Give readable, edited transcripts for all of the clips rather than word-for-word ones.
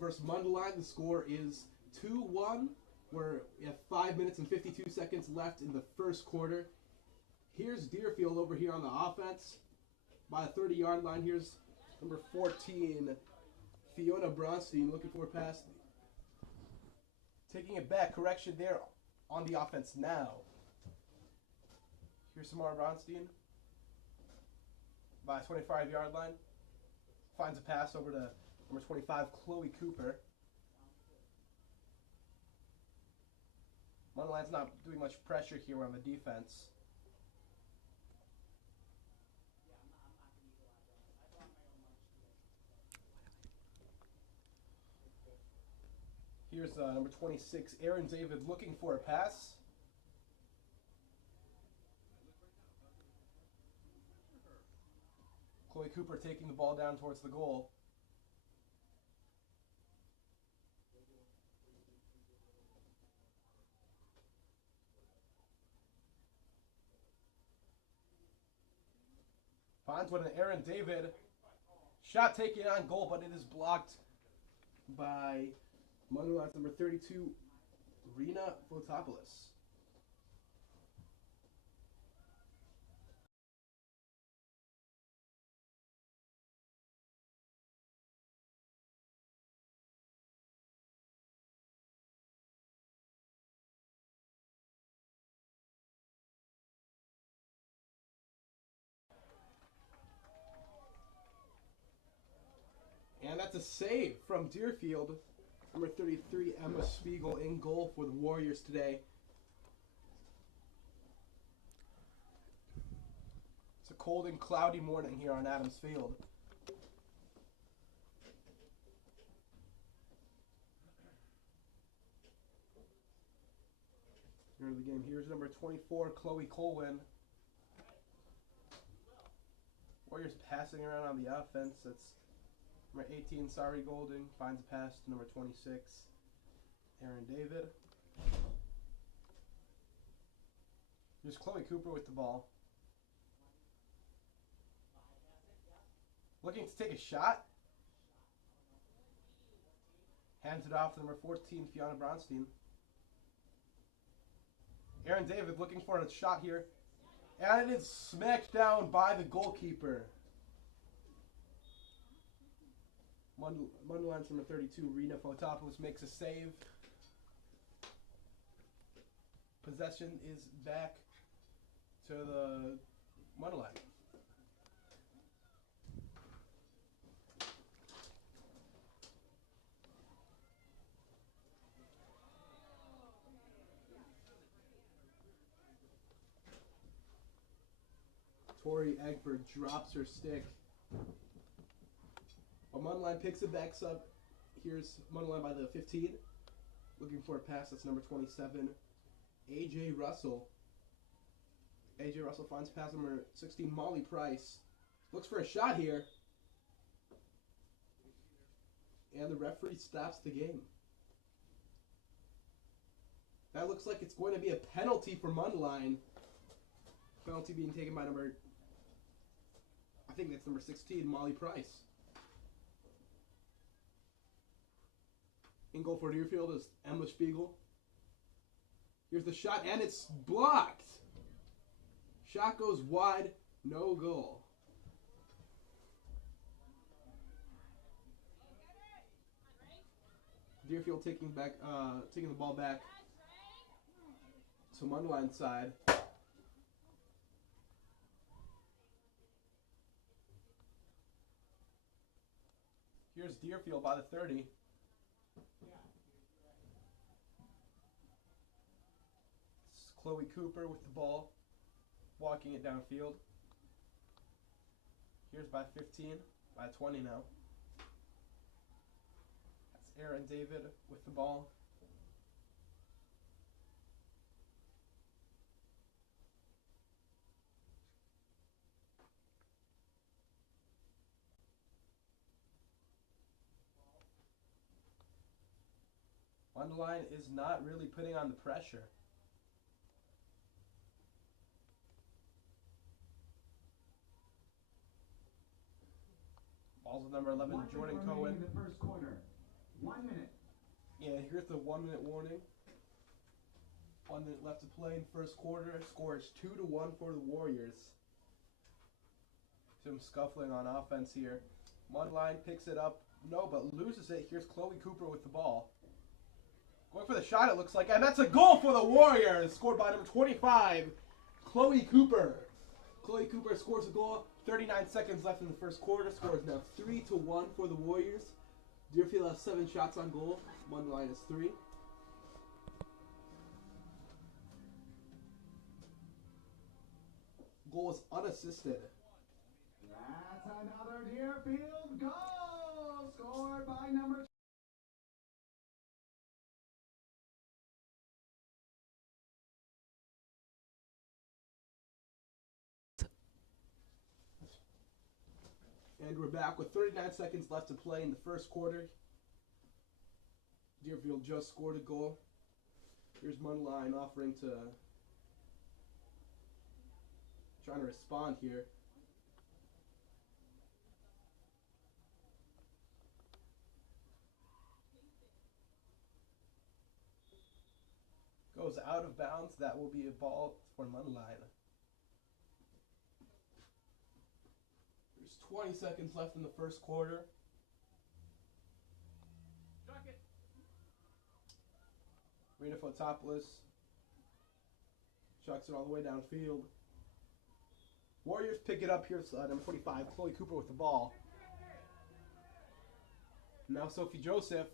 versus Mundelein. The score is 2-1. We're at 5 minutes and 52 seconds left in the first quarter. Here's Deerfield over here on the offense by the 30-yard line. Here's number 14, Fiona Bronstein, looking for a pass. Taking it back. Correction there on the offense now. Here's Samara Bronstein by 25-yard line. Finds a pass over to number 25, Chloe Cooper. Mundelein's not doing much pressure here on the defense. Here's number 26, Aaron David, looking for a pass. Chloe Cooper taking the ball down towards the goal. Finds one, Aaron David. Shot taken on goal, but it is blocked by Mundelein's number 32, Rena Fotopoulos. And that's a save from Deerfield. Number 33, Emma Spiegel, in goal for the Warriors today. It's a cold and cloudy morning here on Adams Field. Here in the game. Here's number 24, Chloe Colwyn. Warriors passing around on the offense. That's number 18, Sari Golding, finds a pass to number 26, Aaron David. Here's Chloe Cooper with the ball. Looking to take a shot. Hands it off to number 14, Fiona Bronstein. Aaron David looking for a shot here. And it is smacked down by the goalkeeper. Mundelein's number 32, Rena Fotopoulos, makes a save. Possession is back to the Mundelein. Tori Egbert drops her stick. Mundelein picks it back up. Here's Mundelein by the 15. Looking for a pass. That's number 27, AJ Russell. AJ Russell finds pass number 16, Molly Price. Looks for a shot here. And the referee stops the game. That looks like it's going to be a penalty for Mundelein. Penalty being taken by number, I think that's number 16, Molly Price. In goal for Deerfield is Emma Spiegel. Here's the shot, and it's blocked. Shot goes wide, no goal. Deerfield taking the ball back to Mundelein's side. Here's Deerfield by the 30. Chloe Cooper with the ball, walking it downfield. Here's by 15, by 20 now. That's Aaron David with the ball. Mundelein is not really putting on the pressure. Ball's with number 11, Jordan Cohen. In the first quarter. 1 And here's the 1 minute warning. 1 minute left to play in first quarter. Score is 2-1 for the Warriors. Some scuffling on offense here. Mundelein picks it up. No, but loses it. Here's Chloe Cooper with the ball. Going for the shot, it looks like. And that's a goal for the Warriors. Scored by number 25, Chloe Cooper. Chloe Cooper scores a goal. 39 seconds left in the first quarter. Score is now 3-1 for the Warriors. Deerfield has 7 shots on goal. Mundelein has 3. Goal is unassisted. That's another Deerfield goal scored by number. And we're back with 39 seconds left to play in the first quarter. Deerfield just scored a goal. Here's Mundelein offering to trying to respond here. Goes out of bounds. That will be a ball for Mundelein. There's 20 seconds left in the first quarter. Rena Fotopoulos chucks it all the way downfield. Warriors pick it up. Here's number 25, Chloe Cooper with the ball. Now Sophie Joseph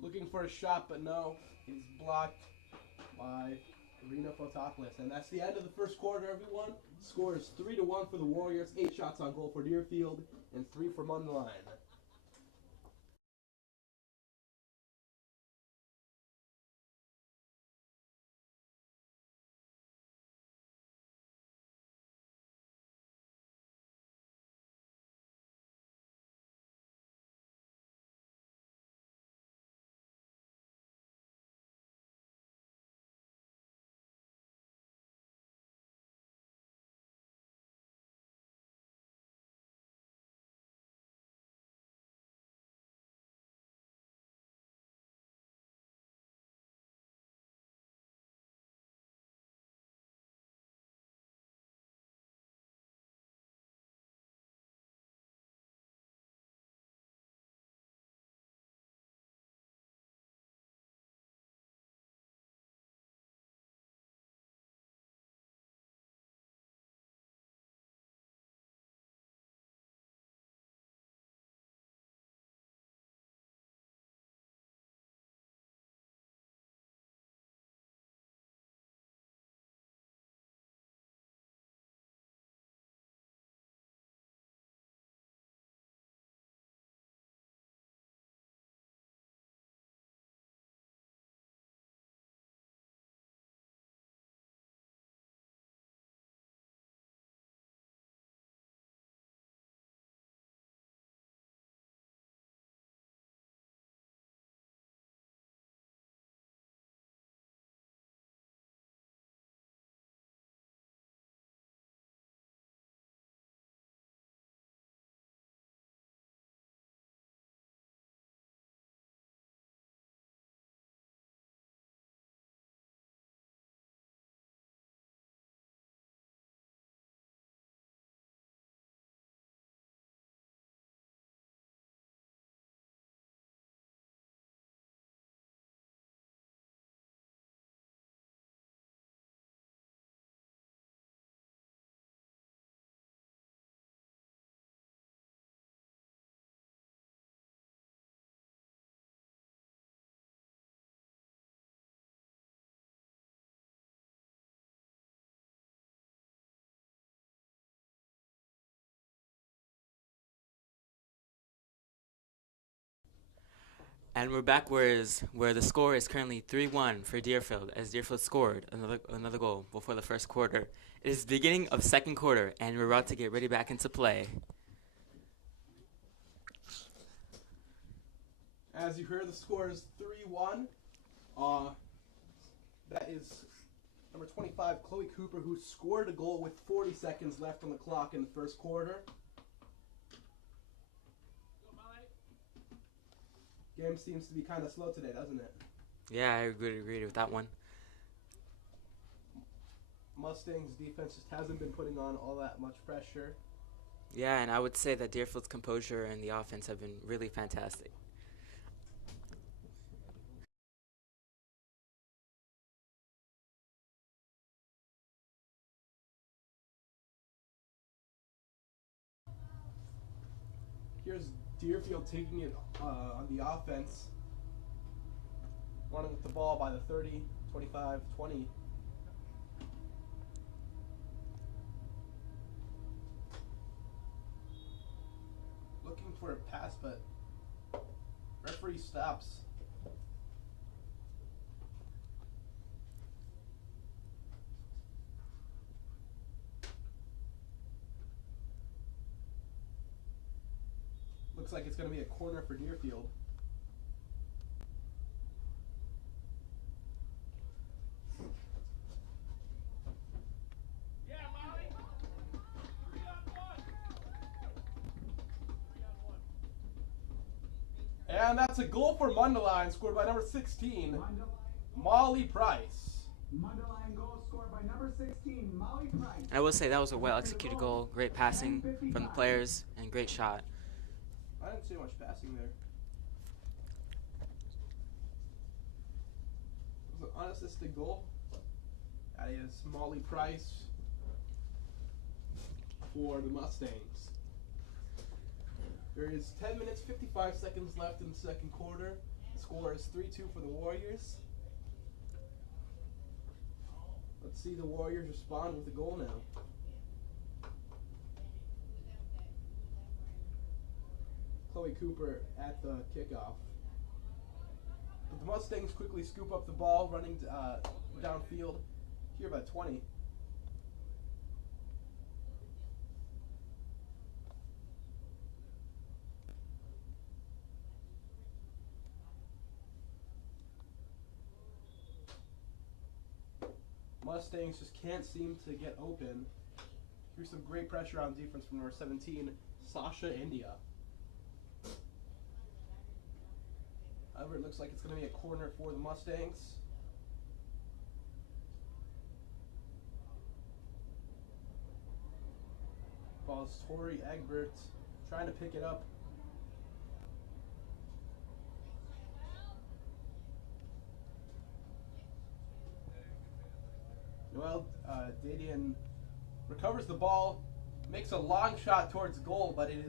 looking for a shot, but no, he's blocked by Rena Fotopoulos. And that's the end of the first quarter, everyone. Score is 3-1 for the Warriors. 8 shots on goal for Deerfield and 3 for Mundelein. And we're back where the score is currently 3-1 for Deerfield, as Deerfield scored another goal before the first quarter. It is the beginning of second quarter, and we're about to get ready back into play. As you heard, the score is 3-1. That is number 25, Chloe Cooper, who scored a goal with 40 seconds left on the clock in the first quarter. Game seems to be kind of slow today, doesn't it? Yeah, I agree with that one. Mustangs defense just hasn't been putting on all that much pressure. Yeah, and I would say that Deerfield's composure and the offense have been really fantastic. Here's Deerfield taking it on the offense. Running with the ball by the 30, 25, 20. Looking for a pass, but referee stops. Looks like it's going to be a corner for Deerfield. And that's a goal for Mundelein, scored by number 16, Molly Price. Mundelein goal scored by number 16, Molly Price. I will say that was a well-executed goal, great passing from the players, and great shot. I didn't see much passing there. It was an unassisted goal. That is Molly Price for the Mustangs. There is 10 minutes, 55 seconds left in the second quarter. The score is 3-2 for the Warriors. Let's see the Warriors respond with a goal now. Chloe Cooper at the kickoff. But the Mustangs quickly scoop up the ball, running downfield here by 20. Mustangs just can't seem to get open. Here's some great pressure on defense from number 17, Sasha India. However, it looks like it's going to be a corner for the Mustangs. Ball is Tori Egbert trying to pick it up. Well, Dadian recovers the ball, makes a long shot towards goal, but it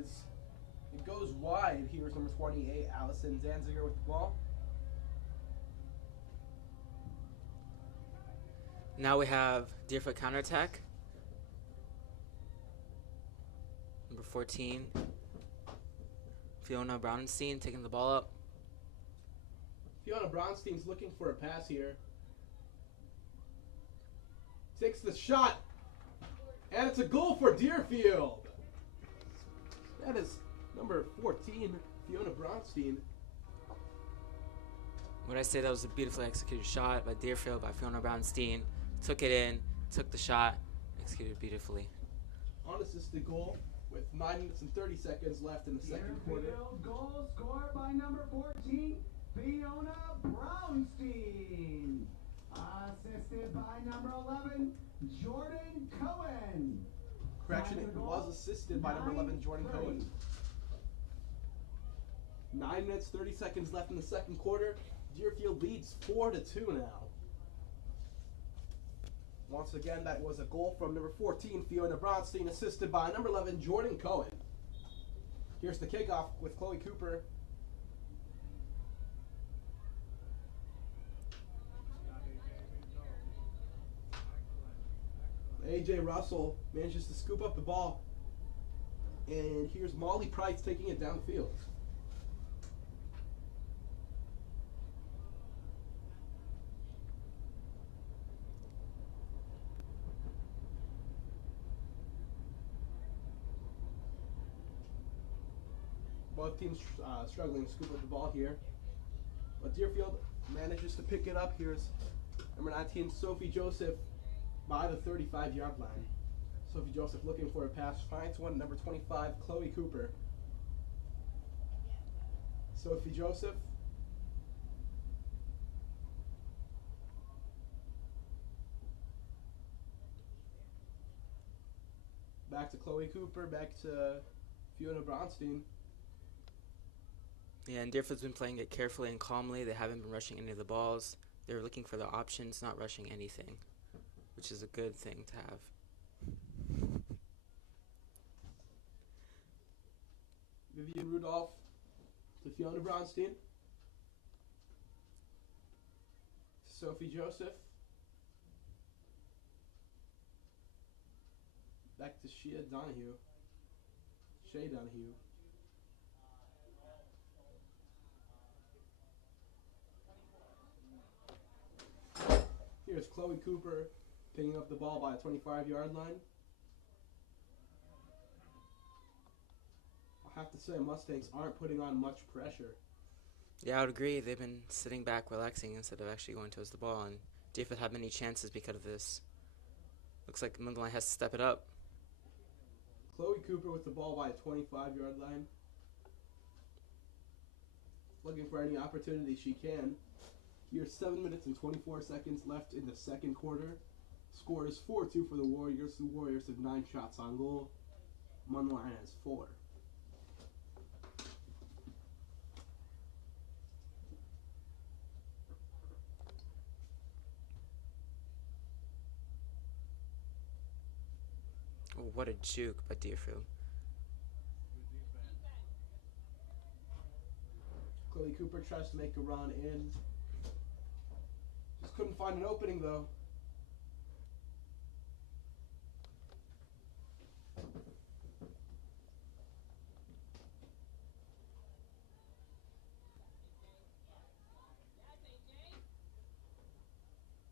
goes wide. Here's number 28, Allison Zanziger with the ball. Now we have Deerfield counterattack. Number 14, Fiona Brownstein taking the ball up. Fiona Brownstein's looking for a pass here. Takes the shot, and it's a goal for Deerfield. That is number 14, Fiona Brownstein. Would I say that was a beautifully executed shot by Deerfield, by Fiona Brownstein. Took it in, took the shot, executed beautifully. Unassisted goal with 9 minutes and 30 seconds left in the second quarter. Deerfield goal scored by number 14, Fiona Brownstein. Assisted by number 11, Jordan Cohen. Correction, it was assisted by number 11, Jordan Cohen. 9 minutes, 30 seconds left in the second quarter. Deerfield leads 4-2 now. Once again, that was a goal from number 14, Fiona Brownstein, assisted by number 11, Jordan Cohen. Here's the kickoff with Chloe Cooper. AJ Russell manages to scoop up the ball. And here's Molly Price taking it down the field. Both teams struggling to scoop up the ball here. But Deerfield manages to pick it up. Here's number 19, Sophie Joseph, by the 35-yard line. Sophie Joseph looking for a pass, finds one, number 25, Chloe Cooper. Sophie Joseph Back to Chloe Cooper, back to Fiona Bronstein. Yeah, and Deerfield's been playing it carefully and calmly. They haven't been rushing any of the balls. They're looking for the options, not rushing anything, which is a good thing to have. Vivian Rudolph to Fiona Bronstein. Sophie Joseph. Back to Shea Donahue. Here's Chloe Cooper picking up the ball by a 25-yard line. I have to say, Mustangs aren't putting on much pressure. Yeah, I would agree. They've been sitting back, relaxing, instead of actually going towards the ball, and Deerfield had many chances because of this. Looks like Mundelein has to step it up. Chloe Cooper with the ball by a 25-yard line. Looking for any opportunity she can. Here's 7 minutes and 24 seconds left in the second quarter. Score is 4-2 for the Warriors. The Warriors have 9 shots on goal. Mundelein has 4. Oh, what a juke by Deerfield. Chloe Cooper tries to make a run in. Just couldn't find an opening though.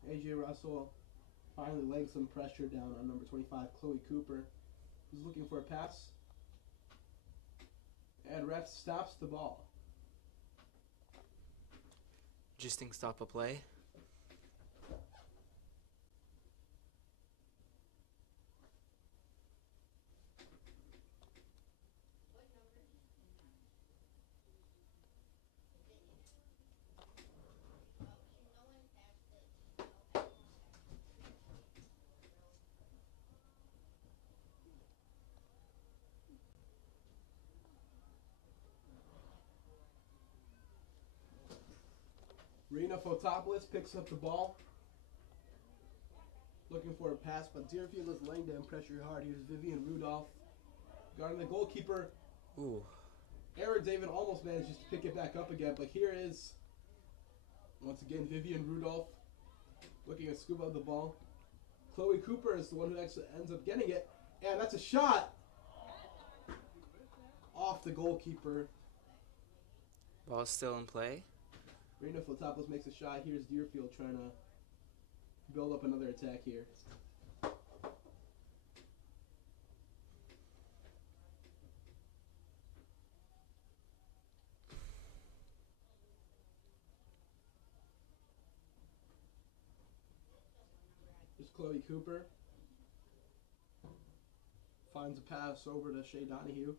AJ Russell finally laying some pressure down on number 25, Chloe Cooper, who's looking for a pass. And ref stops the ball. Interesting stop of play. Rena Fotopoulos picks up the ball. Looking for a pass, but Deerfield is laying down pressure hard. Here's Vivian Rudolph. Guarding the goalkeeper. Ooh. Aaron David almost manages to pick it back up again, but here is, once again, Vivian Rudolph looking to scoop up the ball. Chloe Cooper is the one who actually ends up getting it, and that's a shot off the goalkeeper. Ball's still in play. Rena Fotopoulos makes a shot. Here's Deerfield trying to build up another attack here. Here's Chloe Cooper. Finds a pass over to Shea Donahue.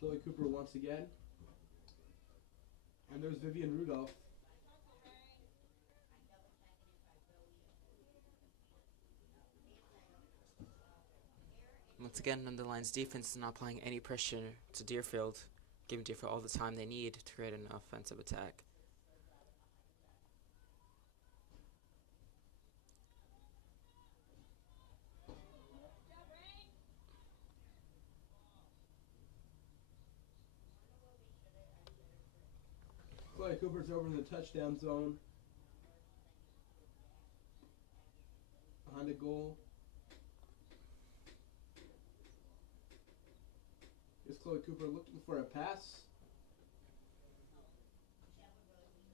Chloe Cooper once again. And there's Vivian Rudolph. Once again, Mundelein's defense is not applying any pressure to Deerfield, giving Deerfield all the time they need to create an offensive attack. Chloe Cooper's over in the touchdown zone. Behind the goal. Here's Chloe Cooper looking for a pass.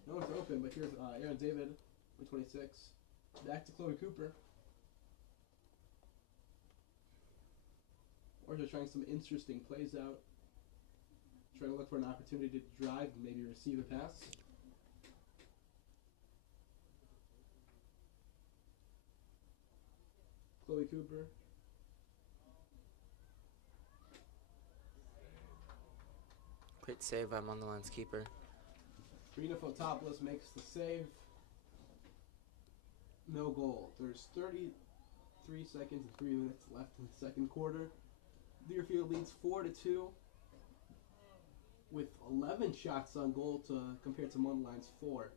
No one's open, but here's Aaron David, number 26. Back to Chloe Cooper. Or they're trying some interesting plays out. Trying to look for an opportunity to drive and maybe receive a pass. Chloe Cooper. Great save by Mundelein's keeper. Rena Fotopoulos makes the save. No goal. There's 33 seconds and 3 minutes left in the second quarter. Deerfield leads 4-2 with 11 shots on goal compared to Mundelein's 4.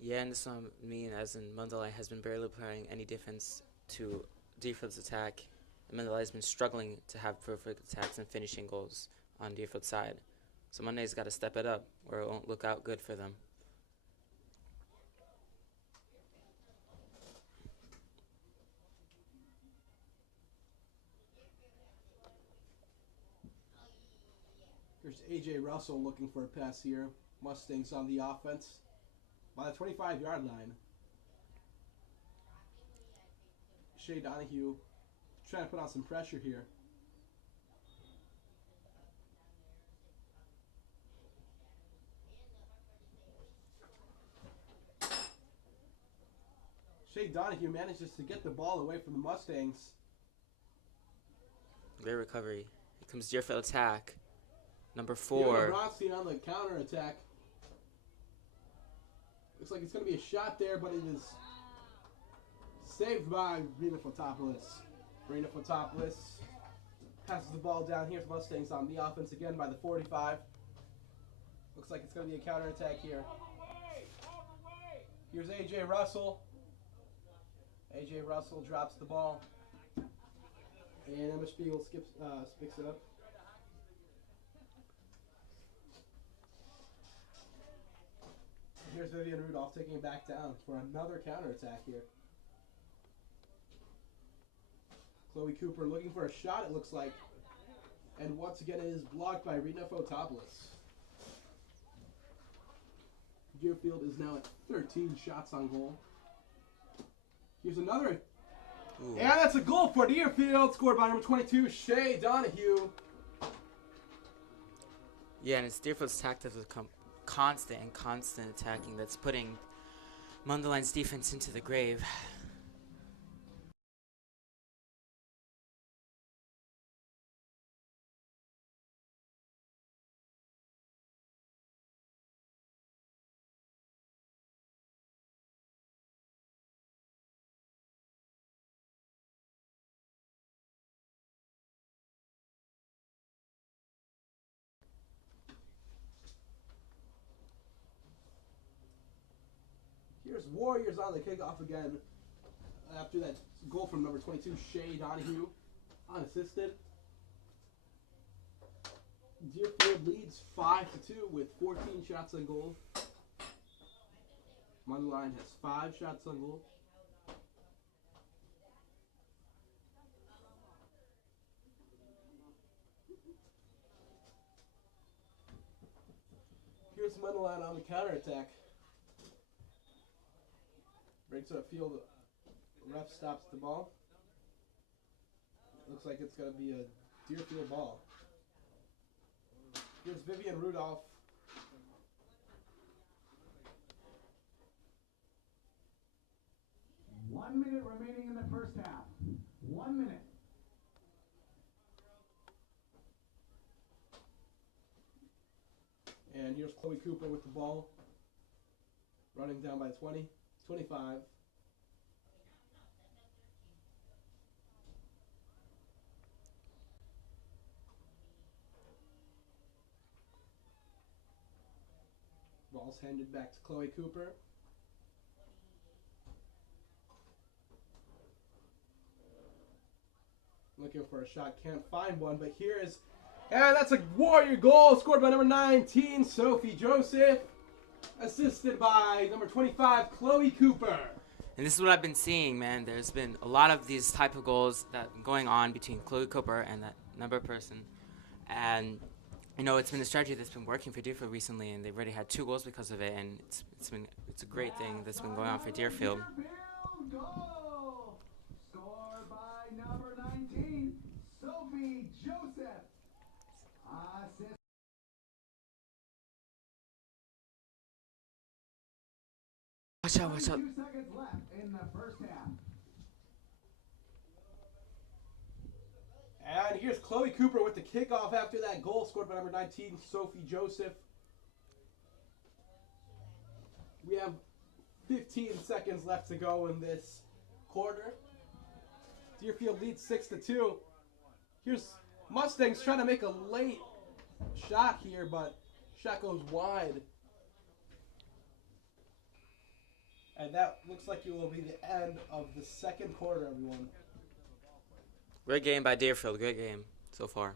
Yeah, and this one mean as in Mundelein has been barely applying any defense to Deerfield's attack. Mundelein has been struggling to have perfect attacks and finishing goals on Deerfield's side. So Monday's got to step it up or it won't look out good for them. Here's A.J. Russell looking for a pass here. Mustangs on the offense by the 25-yard line. Shea Donahue trying to put on some pressure here. Shea Donahue manages to get the ball away from the Mustangs. Great recovery. Here comes Deerfield attack. Number 4. Bronstein on the counter attack. Looks like it's going to be a shot there, but it is saved by Rena Fotopoulos. Rena Fotopoulos passes the ball down here to Mustangs on the offense again by the 45. Looks like it's going to be a counter attack here. Here's A.J. Russell. A.J. Russell drops the ball. And Emma Spiegel picks it up. Here's Vivian Rudolph taking it back down for another counterattack here. Chloe Cooper looking for a shot, it looks like. And once again, it is blocked by Rena Fotopoulos. Deerfield is now at 13 shots on goal. Here's another. Ooh. And that's a goal for Deerfield, scored by number 22, Shea Donahue. Yeah, and it's Deerfield's tactics have become constant attacking that's putting Mundelein's defense into the grave. Here's Warriors on the kickoff again after that goal from number 22, Shea Donahue, unassisted. Deerfield leads 5-2 with 14 shots on goal. Mundelein has 5 shots on goal. Here's Mundelein on the counterattack. Breaks up field, ref stops the ball. Looks like it's going to be a Deerfield ball. Here's Vivian Rudolph. One minute remaining in the first half. 1 minute. And here's Chloe Cooper with the ball. Running down by 20. 25. Ball's handed back to Chloe Cooper. Looking for a shot, can't find one, but here is, and that's a Warrior goal scored by number 19, Sophie Joseph. Assisted by number 25, Chloe Cooper. And this is what I've been seeing, man. There's been a lot of these type of goals that going on between Chloe Cooper and that number person. And, you know, it's been a strategy that's been working for Deerfield recently, and they've already had 2 goals because of it, and it's a great thing that's been going on for Deerfield. Goal! Scored by number 19, Sophie Joseph. Assist. Watch out, watch out. 2 seconds left in the first half. And here's Chloe Cooper with the kickoff after that goal scored by number 19, Sophie Joseph. We have 15 seconds left to go in this quarter. Deerfield leads 6-2. Here's Mustangs trying to make a late shot here, but shot goes wide. And that looks like it will be the end of the second quarter, everyone. Great game by Deerfield. Great game so far.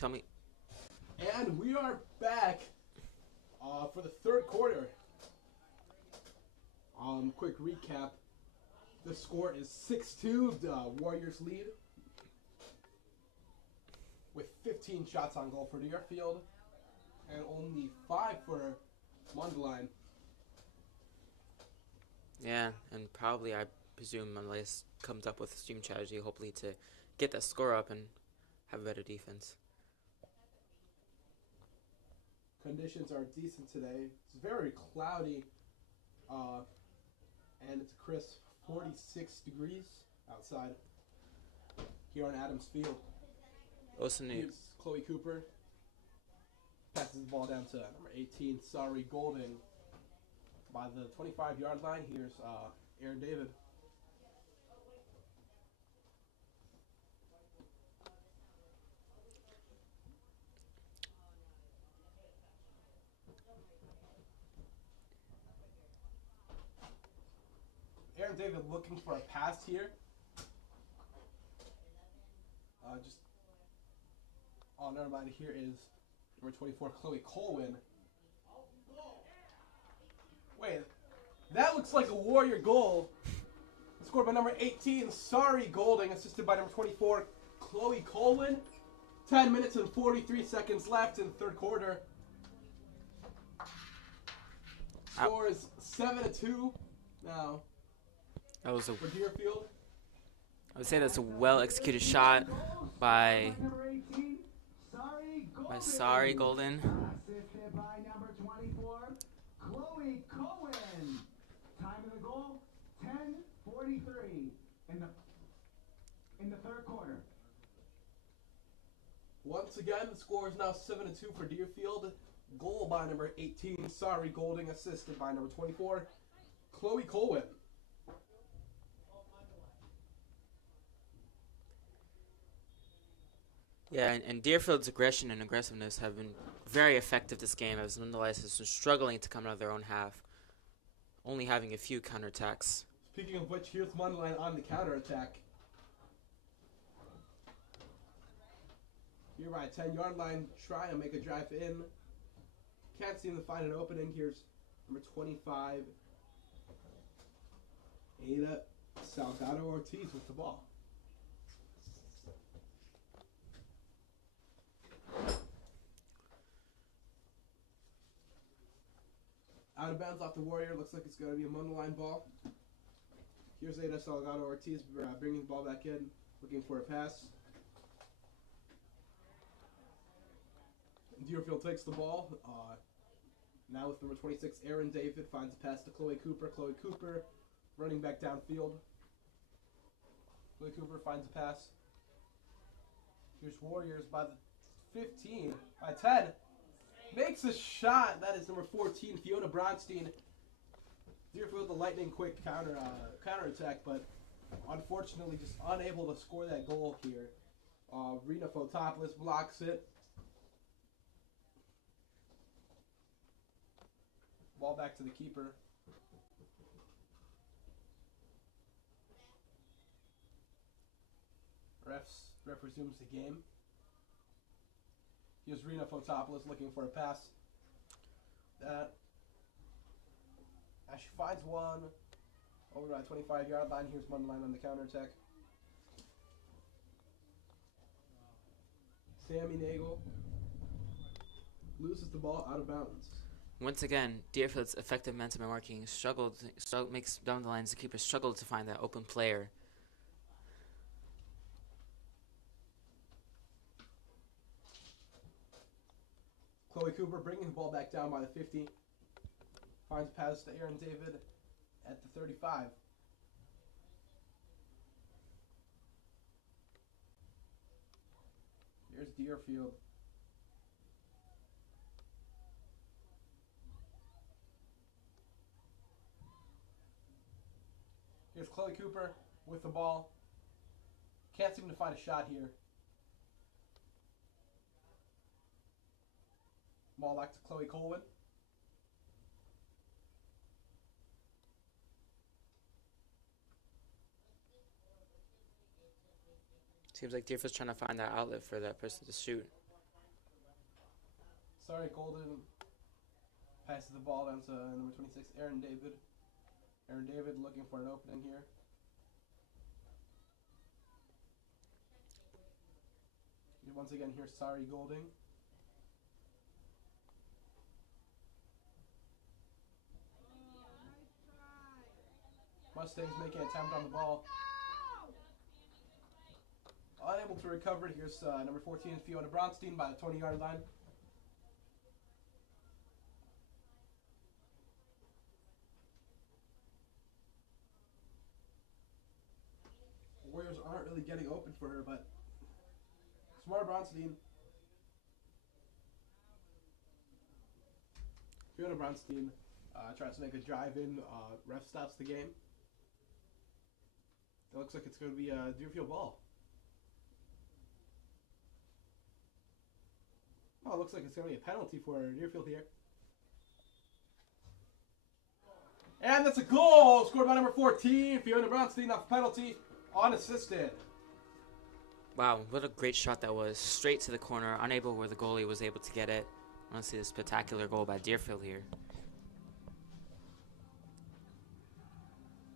Tell me. And we are back for the third quarter. Quick recap. The score is 6-2. The Warriors lead with 15 shots on goal for Deerfield and only 5 for Mundelein. Yeah, and probably, I presume, unless comes up with a stream strategy, hopefully to get that score up and have a better defense. Conditions are decent today. It's very cloudy, and it's a crisp 46 degrees outside here on Adams Field. Here's Chloe Cooper. Passes the ball down to number 18, Sari Golding. By the 25-yard line, here's Aaron David. Aaron David looking for a pass here. Never mind. Here is number 24, Chloe Colwyn. Wait, that looks like a Warrior goal. Scored by number 18, Sari Golding, assisted by number 24, Chloe Colwyn. 10 minutes and 43 seconds left in the third quarter. Score is 7-2 now. That was for Deerfield. I would say that's a well-executed shot by Sari Golden. Assisted by number 24, Chloe Cohen. Time of the goal, 10:43 in the third quarter. Once again, the score is now 7-2 for Deerfield. Goal by number 18, Sari Golding, assisted by number 24, Chloe Colwyn. Yeah, and Deerfield's aggression and aggressiveness have been very effective this game, as Mundelein has been struggling to come out of their own half, only having a few counterattacks. Speaking of which, here's Mundelein on the counterattack. Here by 10-yard line, try and make a drive in. Can't seem to find an opening. Here's number 25, Ada Salgado Ortiz with the ball. Out of bounds off the Warrior. Looks like it's going to be a Mundelein ball. Here's Ada Salgado Ortiz bringing the ball back in, looking for a pass. Deerfield takes the ball. Now with number 26, Aaron David finds a pass to Chloe Cooper. Chloe Cooper running back downfield. Chloe Cooper finds a pass. Here's Warriors by the 15, by 10. Makes a shot. That is number 14, Fiona Bronstein. Deerfield the lightning quick counter attack, but unfortunately just unable to score that goal here. Rena Fotopoulos blocks it. Ball back to the keeper. Ref resumes the game. Here's Rena Fotopoulos looking for a pass. She finds one over by 25-yard line. Here's Mundelein on the counterattack. Sammy Nagel loses the ball out of bounds. Once again, Deerfield's effective man-to-man marking makes Mundelein's keeper struggle to find that open player. Chloe Cooper bringing the ball back down by the 50. Finds a pass to Aaron David at the 35. Here's Deerfield. Here's Chloe Cooper with the ball. Can't seem to find a shot here. Ball back to Chloe Colwyn. Seems like Deerfield's trying to find that outlet for that person to shoot. Sorry, Golden passes the ball down to number 26, Aaron David. Aaron David looking for an opening here. Once again, here's Sorry Golding. Mustangs making an attempt on the ball. Unable to recover. Here's number 14, Fiona Bronstein by the 20-yard line. Warriors aren't really getting open for her, but Smart Bronstein. Fiona Bronstein tries to make a drive-in, ref stops the game. It looks like it's going to be a Deerfield ball. Oh, it looks like it's going to be a penalty for Deerfield here. And that's a goal scored by number 14, Fiona Bronstein off penalty, unassisted. Wow, what a great shot that was. Straight to the corner, unable where the goalie was able to get it. I want to see a spectacular goal by Deerfield here.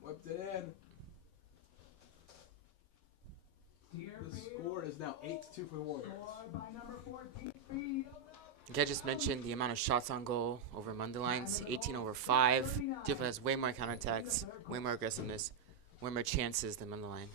Whipped it in. The score is now 8-2 for the Warriors. Like I just mentioned, the amount of shots on goal over Mundelein's 18 over 5. Deerfield has way more counterattacks, way more aggressiveness, way more chances than Mundelein.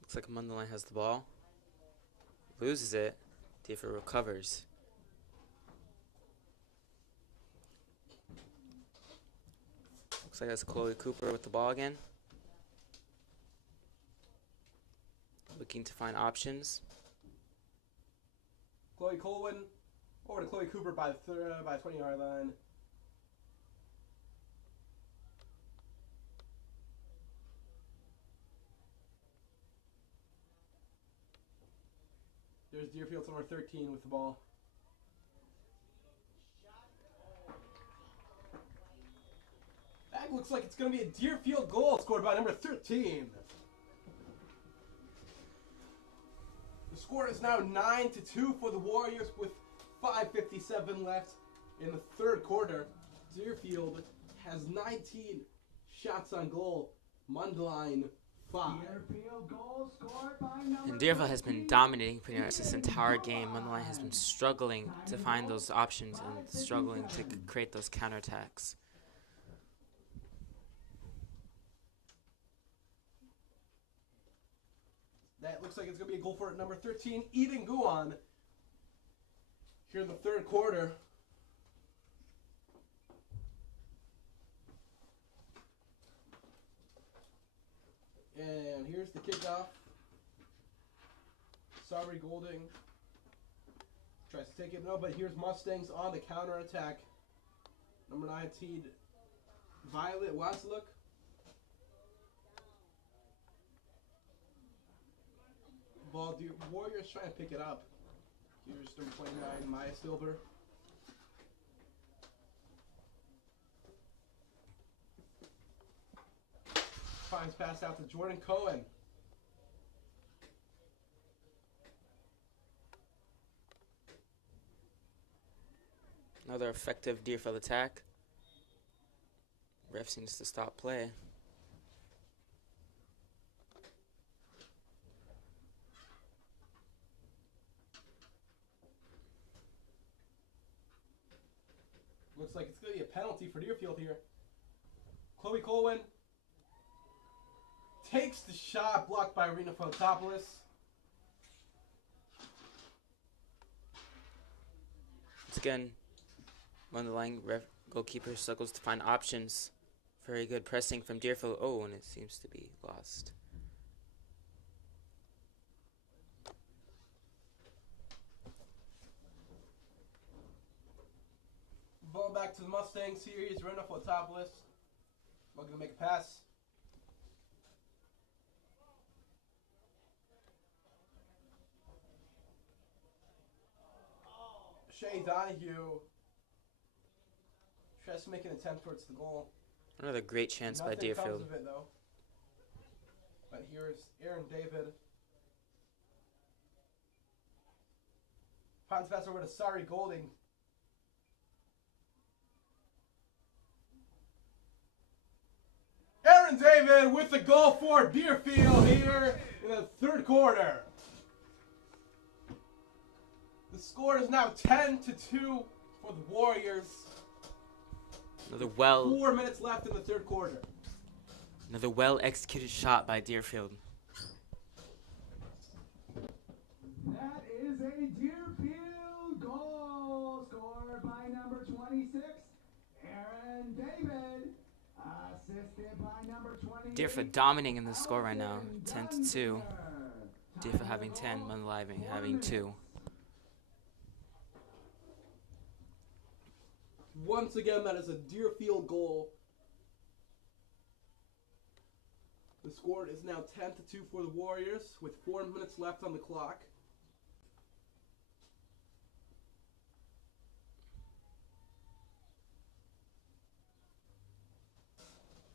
Looks like Mundelein has the ball. Loses it. Deerfield recovers. Looks like that's Chloe Cooper with the ball again. Looking to find options. Chloe Colwyn over to Chloe Cooper by the 20-yard line. There's Deerfield's number 13 with the ball. That looks like it's going to be a Deerfield goal scored by number 13. The score is now 9-2 for the Warriors with 5:57 left in the third quarter. Deerfield has 19 shots on goal. Mundelein 5. And Deerfield has been dominating pretty much this entire game. Mundelein has been struggling to find those options and struggling to create those counterattacks. That looks like it's going to be a goal for number 13, Eden Guan, here in the third quarter. And here's the kickoff. Sorry, Golding tries to take it. No, but here's Mustangs on the counterattack. Number 19, Violet Waslook. Ball, Warriors trying to pick it up. Here's number 29, Maya Silver. Finds pass out to Jordan Cohen. Another effective Deerfield attack. Ref seems to stop play. Looks like it's going to be a penalty for Deerfield here. Chloe Colwyn takes the shot, blocked by Irina Fotopoulos. Once again, Mundelein goalkeeper struggles to find options. Very good pressing from Deerfield. Oh, and it seems to be lost. Ball back to the Mustang series. Irina Fotopoulos looking to make a pass. Shea Donahue tries to make an attempt towards the goal. Another great chance by Nothing Deerfield. comes of it, though. But here's Aaron David. Finds pass over to Sari Golding. Aaron David with the goal for Deerfield here in the third quarter. The score is now 10-2 for the Warriors. Another 4 minutes left in the third quarter. well executed shot by Deerfield. That is a Deerfield goal scored by number 26, Aaron David. Assisted by number 28. Deerfield dominating in the score right now, 10-2. Deerfield having 10, Mundelein having 2. Once again, that is a Deerfield goal. The score is now 10-2 for the Warriors with 4 minutes left on the clock.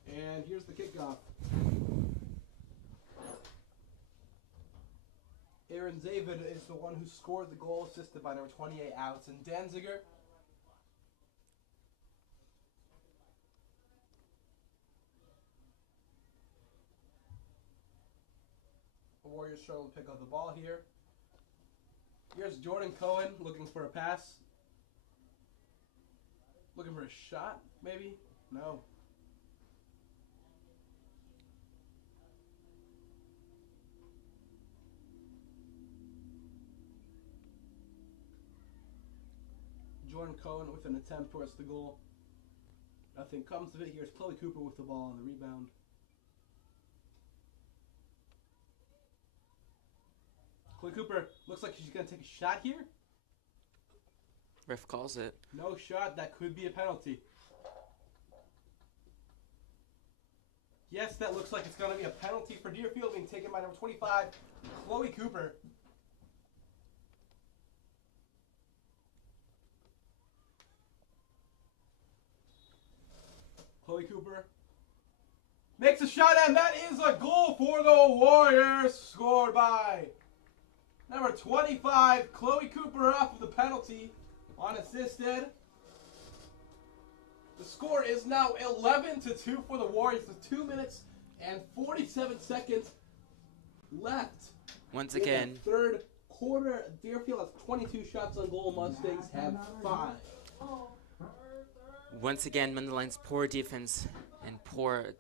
And here's the kickoff. Aaron David is the one who scored the goal, assisted by number 28, Allison Danziger. The Warriors struggle to pick up the ball here. Here's Jordan Cohen looking for a pass. Looking for a shot, maybe? No. Jordan Cohen with an attempt towards the goal. Nothing comes of it. Here's Chloe Cooper with the ball on the rebound. Chloe Cooper looks like she's going to take a shot here. Ref calls it. No shot. That could be a penalty. Yes, that looks like it's going to be a penalty for Deerfield, being taken by number 25, Chloe Cooper. Chloe Cooper makes a shot, and that is a goal for the Warriors, scored by number 25, Chloe Cooper, off of the penalty, unassisted. The score is now 11-2 for the Warriors with 2 minutes and 47 seconds left. Once again, in the third quarter, Deerfield has 22 shots on goal. Mustangs have 5. Once again, Mundelein's poor defense and poor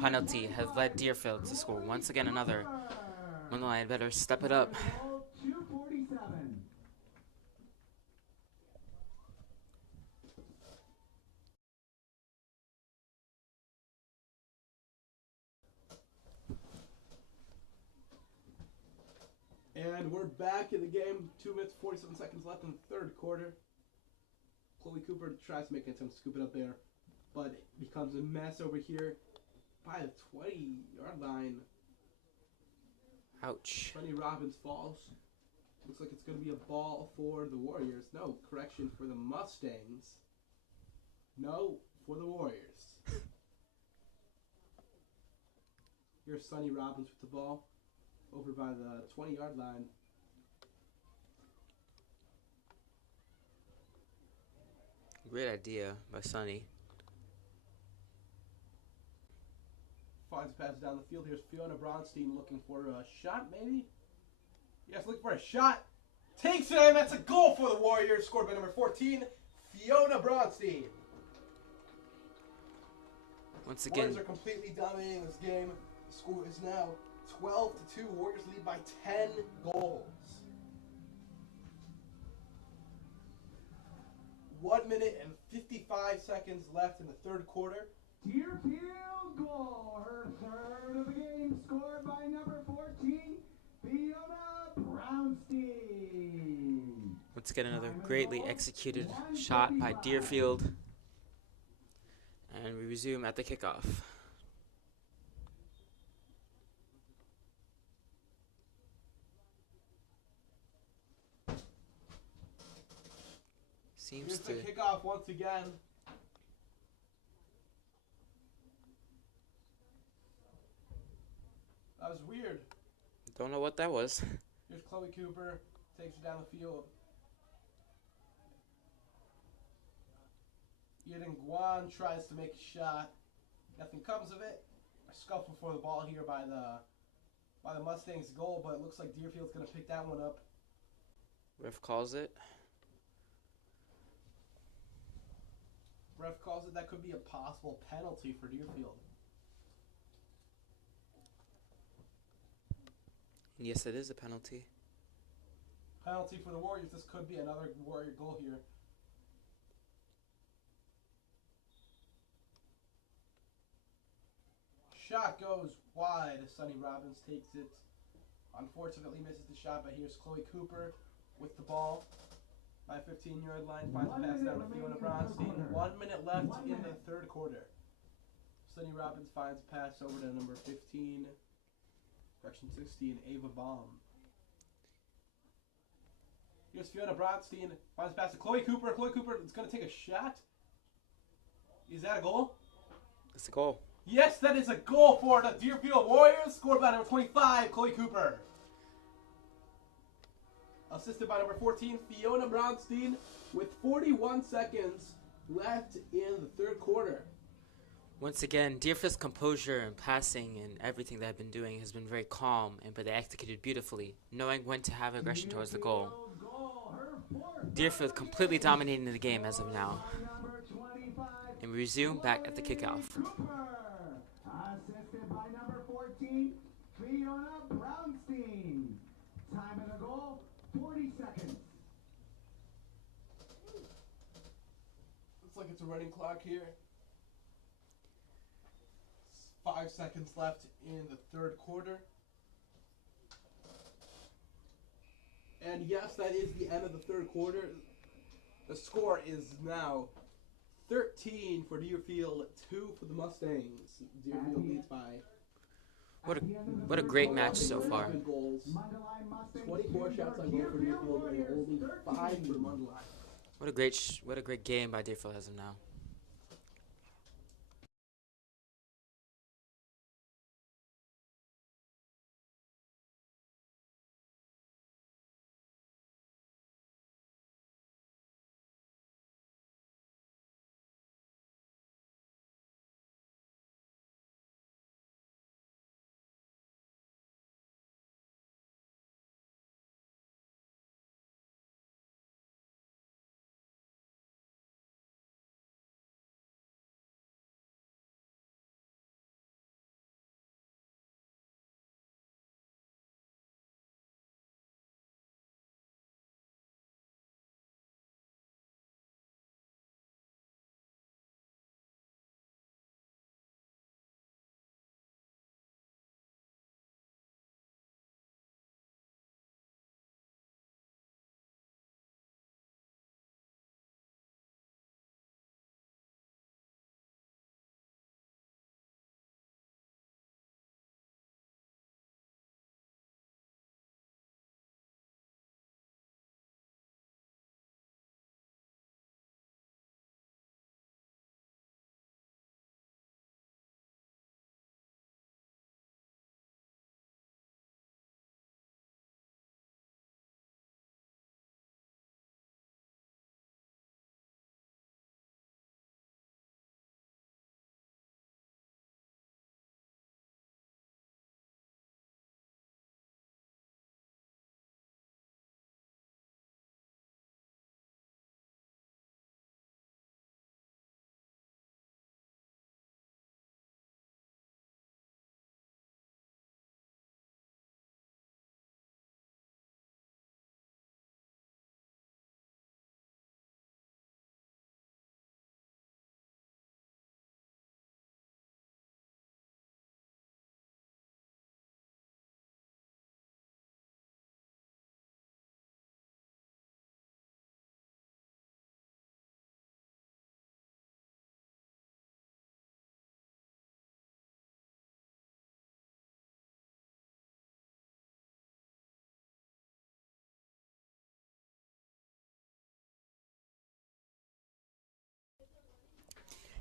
penalty has led Deerfield to score once again another. Mundelein better step it up. 247. And we're back in the game. 2 minutes, 47 seconds left in the third quarter. Chloe Cooper tries to make an attempt to scoop it up there, but it becomes a mess over here by the 20-yard line. Ouch. Sonny Robbins falls. Looks like it's going to be a ball for the Warriors. No, correction, for the Mustangs. No, for the Warriors. Here's Sonny Robbins with the ball over by the 20-yard line. Great idea by Sonny. Finds a pass down the field. Here's Fiona Bronstein looking for a shot, maybe? Yes, looking for a shot. Takes it, and that's a goal for the Warriors, scored by number 14, Fiona Bronstein. Once again, Warriors are completely dominating this game. The score is now 12-2. Warriors lead by 10 goals. 1 minute and 55 seconds left in the third quarter. Deerfield goal, her third of the game, scored by number 14, Fiona Brownstein. once again another greatly executed shot by Deerfield. And we resume at the kickoff. seems Here's the to. kickoff once again. That was weird. Don't know what that was. Here's Chloe Cooper. Takes her down the field. Yedin Guan tries to make a shot. Nothing comes of it. A scuffle for the ball here by the Mustangs' goal, but it looks like Deerfield's going to pick that one up. Ref calls it. Ref calls it. That could be a possible penalty for Deerfield. Yes, it is a penalty. Penalty for the Warriors. This could be another Warrior goal here. Shot goes wide as Sonny Robbins takes it. Unfortunately misses the shot, but here's Chloe Cooper with the ball by 15-yard line. Finds a pass down to Fiona Bronstein. 1 minute left in the third quarter. Sonny Robbins finds a pass over to number 15, correction 16, Ava Baum. Here's Fiona Bronstein. Finds a pass to Chloe Cooper. Chloe Cooper is going to take a shot. Is that a goal? It's a goal. Yes, that is a goal for the Deerfield Warriors. Scored by number 25, Chloe Cooper. Assisted by number 14, Fiona Bronstein, with 41 seconds left in the third quarter. Once again, Deerfield's composure and passing and everything they've been doing has been very calm, but they executed beautifully, knowing when to have aggression towards the goal. Deerfield completely dominating the game as of now. And we resume back at the kickoff. Assisted by number 14, Fiona Brownstein. Time of the goal, 40 seconds. Looks like it's a running clock here. 5 seconds left in the third quarter. And yes, that is the end of the third quarter. The score is now 13 for Deerfield, 2 for the Mustangs. Deerfield leads by What a great match so far. goals. 24 shots on goal for Deerfield and only 5 for Mundelein. What a great game by Deerfield as of now.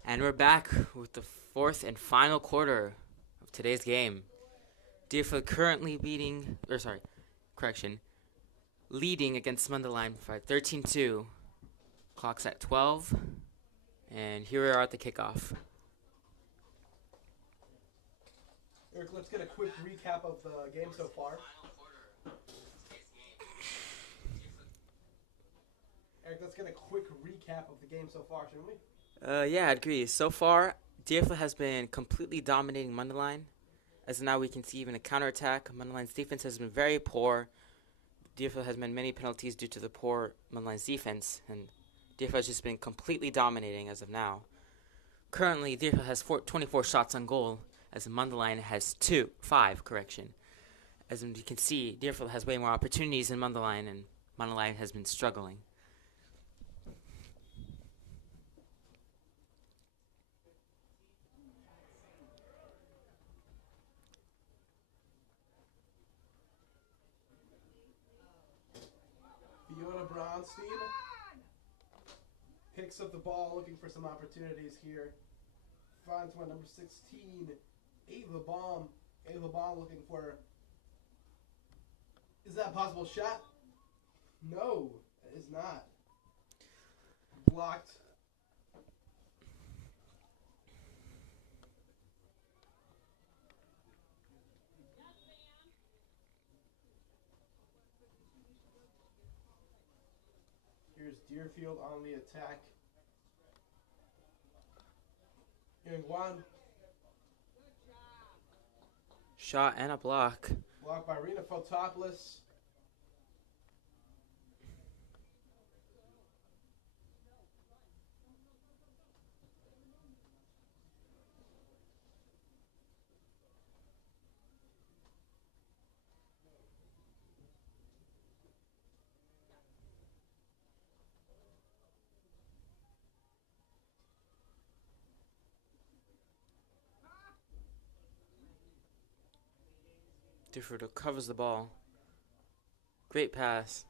And we're back with the fourth and final quarter of today's game. Deerfield currently leading against Mundelein by 13-2. Clock's at 12, and here we are at the kickoff. Eric, let's get a quick recap of the game so far. Eric, let's get a quick recap of the game so far, shouldn't we? Yeah, I'd agree. So far, Deerfield has been completely dominating Mundelein. As now we can see even a counterattack. Mundelein's defense has been very poor. Deerfield has made many penalties due to the poor Mundelein's defense, and Deerfield has just been completely dominating as of now. Currently, Deerfield has 24 shots on goal, as Mundelein has 5. As you can see, Deerfield has way more opportunities than Mundelein, and Mundelein has been struggling. Bronstein picks up the ball, looking for some opportunities here. Finds one, number 16, Ava Baum. Ava Baum looking for... Is that a possible shot? No, it is not. Blocked. Here's Deerfield on the attack. Young Wan. Shot and a block. Blocked by Rena Fotopoulos. Deerfield covers the ball. Great pass.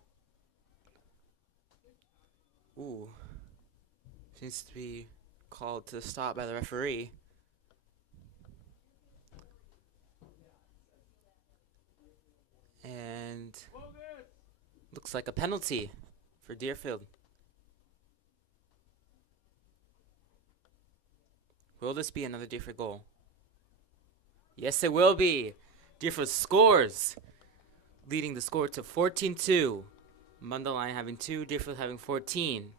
Ooh. Seems to be called to stop by the referee. And looks like a penalty for Deerfield. Will this be another Deerfield goal? Yes, it will be. Deerfield scores, leading the score to 14-2. Mundelein having 2, Deerfield having 14.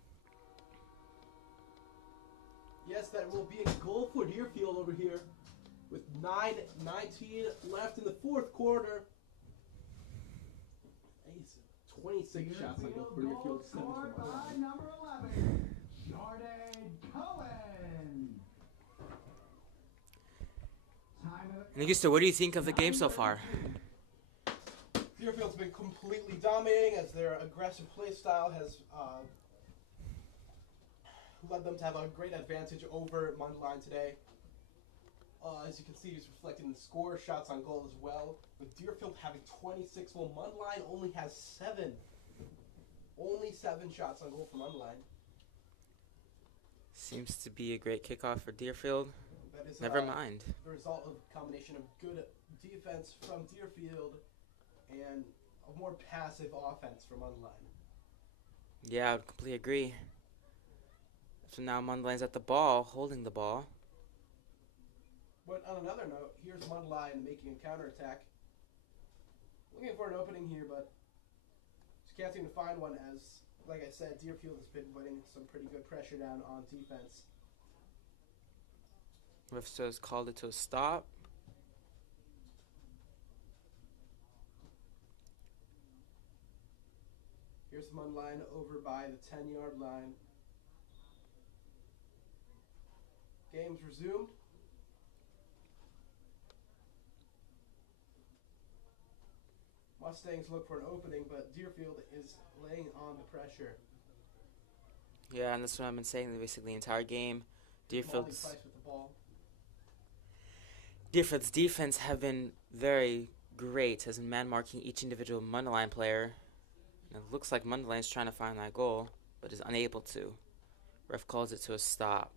Yes, that will be a goal for Deerfield over here. With 9:19 left in the fourth quarter. 26 shots on goal for Deerfield. 7 for Mundelein. Number 11, Jordan Cohen. Augusto, what do you think of the game so far? Deerfield's been completely dominating as their aggressive play style has led them to have a great advantage over Mundelein today. As you can see, it's reflected in the score, shots on goal as well. With Deerfield having 26, while Mundelein only has 7. Only 7 shots on goal for Mundelein. Seems to be a great kickoff for Deerfield. That is Never mind. the result of a combination of good defense from Deerfield and a more passive offense from Mundelein. Yeah, I would completely agree. So now Mundelein's at the ball, holding the ball. But on another note, here's Mundelein making a counterattack. Looking for an opening here, but just can't seem to find one as, like I said, Deerfield has been putting some pretty good pressure down on defense. Ref says called it to a stop. Here's Mundelein over by the 10-yard line. Game's resumed. Mustangs look for an opening, but Deerfield is laying on the pressure. Yeah, and that's what I've been saying basically the entire game. Deerfield's defense have been very great as in man-marking each individual Mundelein player. And it looks like Mundelein's trying to find that goal, but is unable to. Ref calls it to a stop.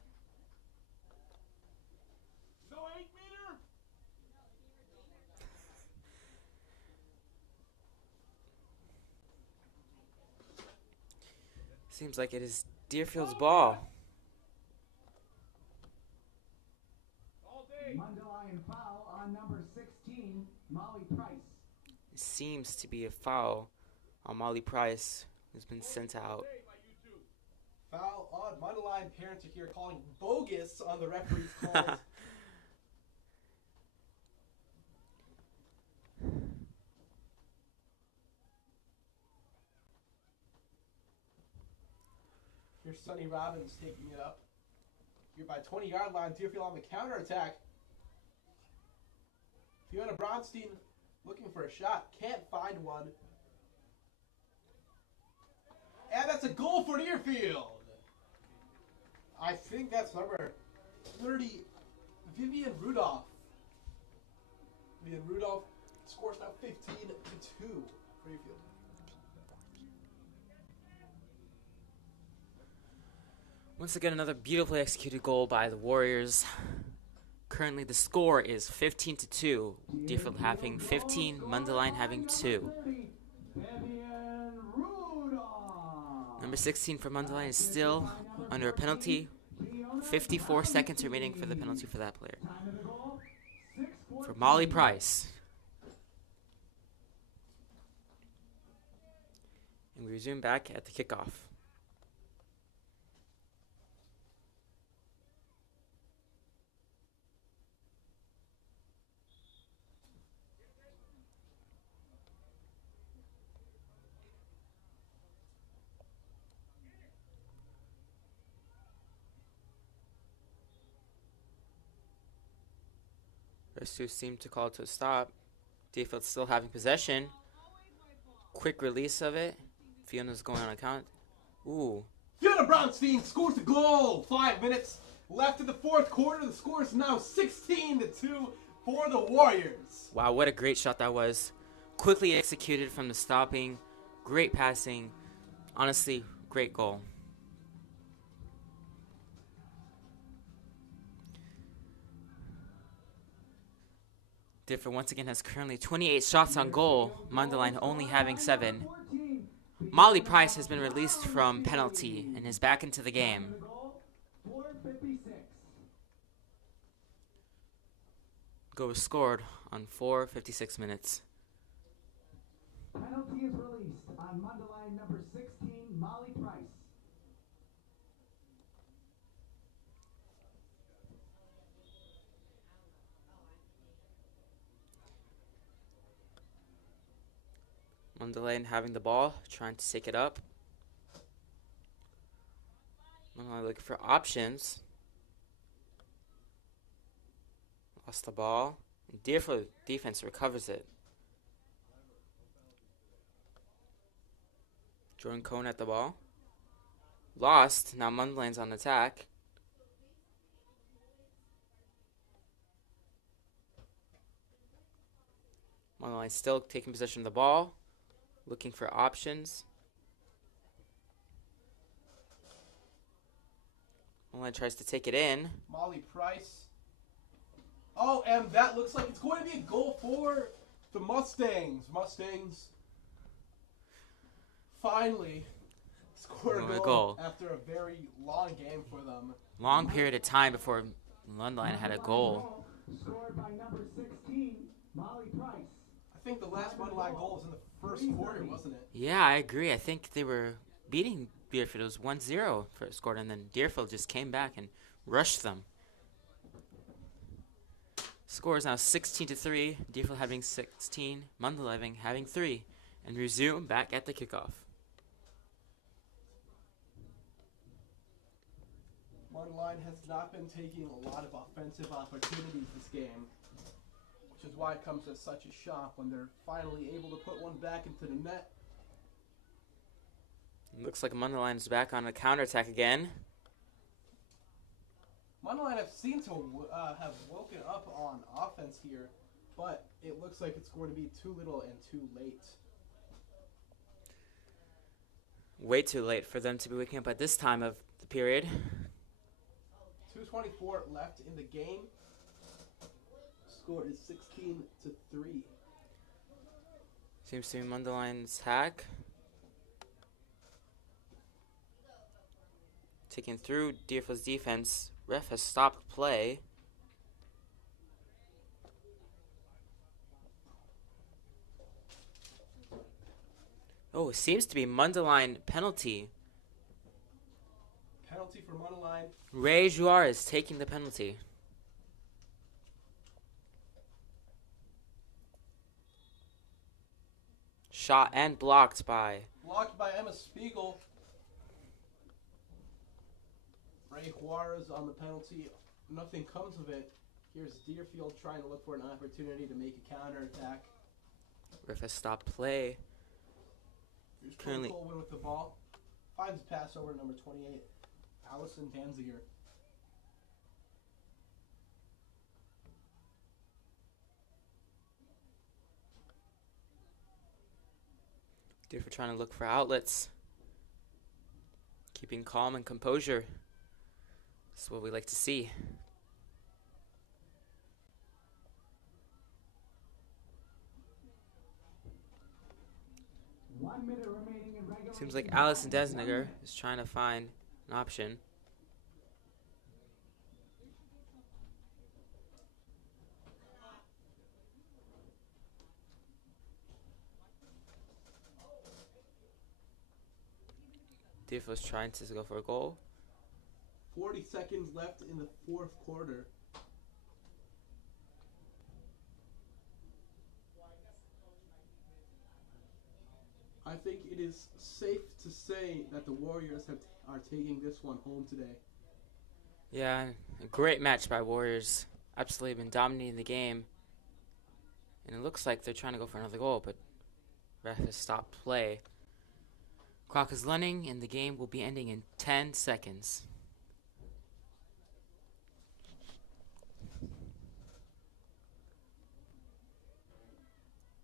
Seems like it is Deerfield's ball. Mundelein foul on number 16, Molly Price. It seems to be a foul on Molly Price, who's been sent out. Foul on Mundelein. Parents are here calling bogus on the referee's calls. Here's Sonny Robbins taking it up. Here by 20-yard line. Deerfield on the counterattack. Fiona Bronstein looking for a shot. Can't find one. And that's a goal for Deerfield. I think that's number 30, Vivian Rudolph. Vivian Rudolph scores now 15-2 for Deerfield. Once again, another beautifully executed goal by the Warriors. Currently, the score is 15-2. Deerfield having 15, Mundelein having 2. Number 16 for Mundelein is still under a penalty. 54 seconds remaining for the penalty for that player. For Molly Price. And we resume back at the kickoff. Rescue seemed to call to a stop. Deerfield still having possession. Quick release of it. Fiona's going on account. Ooh. Fiona Bronstein scores the goal. 5 minutes left in the fourth quarter. The score is now 16-2 for the Warriors. Wow, what a great shot that was. Quickly executed from the stopping. Great passing. Honestly, great goal. Deerfield once again has currently 28 shots on goal. Mundelein only having 7. Molly Price has been released from penalty and is back into the game. Goal was scored on 4:56 minutes. Penalty is released on Mundelein number 16, Molly Price. Mundelein having the ball, trying to take it up. Mundelein looking for options. Lost the ball. Deerfield defense recovers it. Jordan Cohn at the ball. Lost. Now Mundelein's on attack. Mundelein still taking possession of the ball. Looking for options. Mundelein tries to take it in. Molly Price. Oh, and that looks like it's going to be a goal for the Mustangs. Mustangs finally scored a goal after a very long game for them. Long period of time before Mundelein had a goal. Scored by number 16, Molly Price. I think the last Mundelein goal was in the first quarter, wasn't it? Yeah, I agree. I think they were beating Deerfield. It was 1-0 first quarter, and then Deerfield just came back and rushed them. Score is now 16-3. Deerfield having 16, Mundelein having 3, and resume back at the kickoff. Mundelein has not been taking a lot of offensive opportunities this game, which is why it comes as such a shock when they're finally able to put one back into the net. Looks like Mundelein's back on a counterattack again. Mundelein have seemed to have woken up on offense here, but it looks like it's going to be too little and too late. Way too late for them to be waking up at this time of the period. 2:24 left in the game. Score is 16-3. Seems to be Mundelein's hack. taken through Deerfield's defense. Ref has stopped play. Oh, it seems to be Mundelein penalty. Penalty for Mundelein. Ray Jouar is taking the penalty. Shot and blocked by. Blocked by Emma Spiegel. Ray Juarez on the penalty. Nothing comes of it. Here's Deerfield trying to look for an opportunity to make a counterattack. Ref has stopped play. Here's Currently Colwyn with the ball. Finds pass over to number 28, Allison Danziger. Deerfield trying to look for outlets. Keeping calm and composure. That's what we like to see. Seems like Allison Desniger is trying to find an option. Deerfield's trying to go for a goal. 40 seconds left in the fourth quarter. I think it is safe to say that the Warriors are taking this one home today. Yeah, a great match by Warriors. Absolutely been dominating the game. And it looks like they're trying to go for another goal, but ref has stopped play. Clock is running, and the game will be ending in 10 seconds.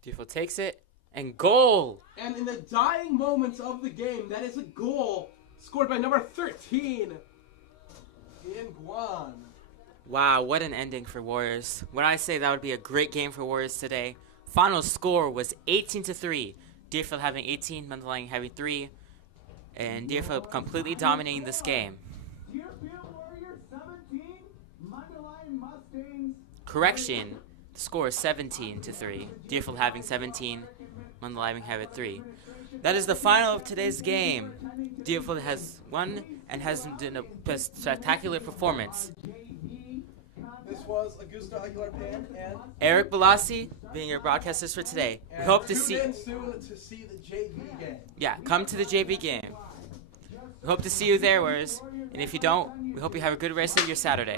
Deerfield takes it, and goal! And in the dying moments of the game, that is a goal scored by number 13, in Guan. Wow, what an ending for Warriors. When I say that would be a great game for Warriors today. Final score was 18-3. Deerfield having 18, Mundelein having 3. And Deerfield completely dominating this game. Deerfield Warriors 17, Mundelein Mustangs. Correction, the score is 17-3. Deerfield having 17, Mundelein having 3. That is the final of today's game. Deerfield has won and has done a spectacular performance. This was Augusto Aguilar-Pan and Eric Balassi being your broadcasters for today. We hope to tune see. in soon to see the JV game. Yeah, come to the JV game. We hope to see you there, Warriors. And if you don't, we hope you have a good rest of your Saturday.